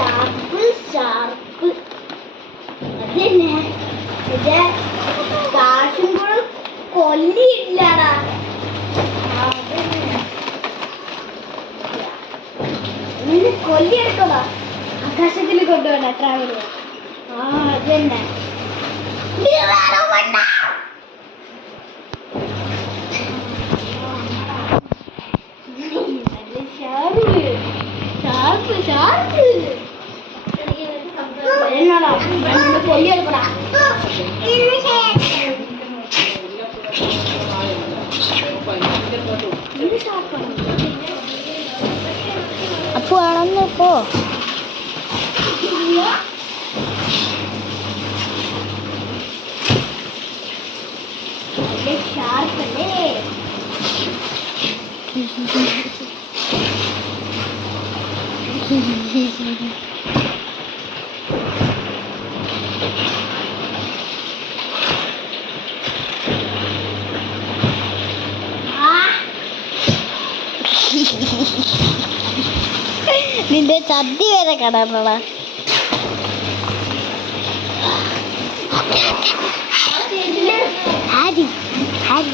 Sharp sharp അതന്നെ ഇത് കാശും കൂടെ കൊല്ലിയില്ലടാ. കൊല്ലി എടുത്തോളാ ആകാശത്തിൽ കൊണ്ടുപോകണ്ട ട്രാവൽ. അതന്നെ ഷാർപ്പ് ഷാർപ്പ് എന്നോടാ കൊല്ലി എടുക്കടാ. അപ്പൊ ആണെന്ന് പോ. ഷാർപ്പല്ലേ നിന്റെ ചതി വരെ കടന്നടാ. Harry Harry